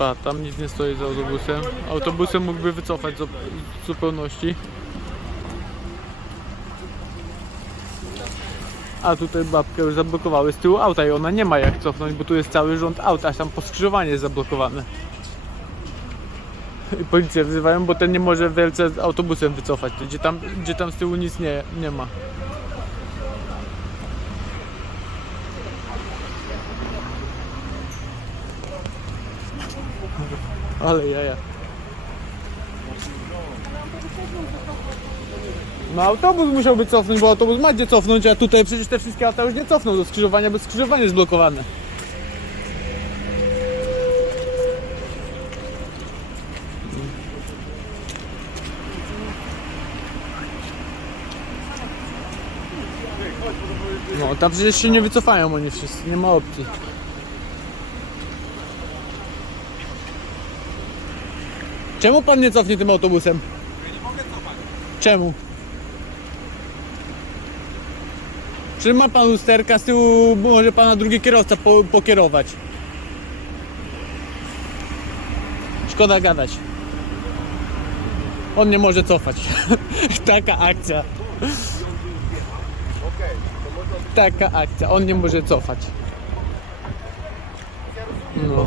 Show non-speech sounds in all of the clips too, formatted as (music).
Pa, tam nic nie stoi za autobusem. Autobusem mógłby wycofać w zupełności. A tutaj babkę już zablokowały z tyłu auta i ona nie ma jak cofnąć, bo tu jest cały rząd aut, aż tam po skrzyżowanie jest zablokowane. I policję wzywają, bo ten nie może wielce autobusem wycofać, gdzie tam, gdzie tam z tyłu nic nie, nie ma. Ale jaja. No autobus musiałby cofnąć, bo autobus ma gdzie cofnąć, a tutaj przecież te wszystkie auta już nie cofną do skrzyżowania, bo skrzyżowanie jest blokowane. No, tam przecież się nie wycofają oni wszyscy, nie ma opcji. Czemu pan nie cofnie tym autobusem? Czemu? Czy ma pan lusterka z tyłu, może pana drugi kierowca po, pokierować? Szkoda gadać. On nie może cofać. (laughs) Taka akcja. Taka akcja. On nie może cofać. No.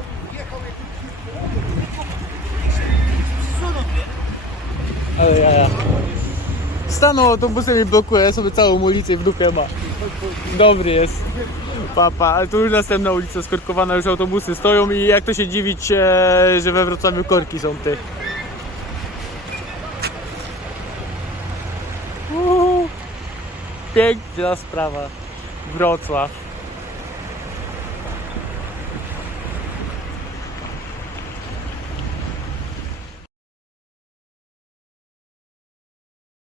Ale ja. Stanął autobusem i blokuje sobie całą ulicę i w dupie ma. Dobry jest. Papa, ale tu już następna ulica skorkowana, już autobusy stoją i jak to się dziwić, e, że we Wrocławiu korki są ty. Uuu, Piękna sprawa. Wrocław.